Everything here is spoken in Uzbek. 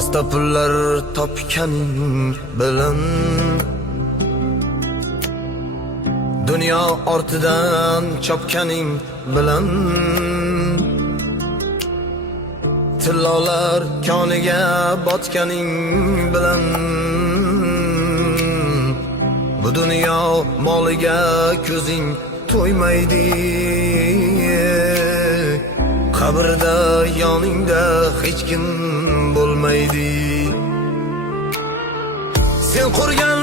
Dasta pullar topganing bilan dunyo ortidan chopganing bilan tillolar koniga botganing bilan bu dunyo moliga ko'zing to'ymaydi. Qabrda yoningda hech kim bo'lmaydi. Sen qurgan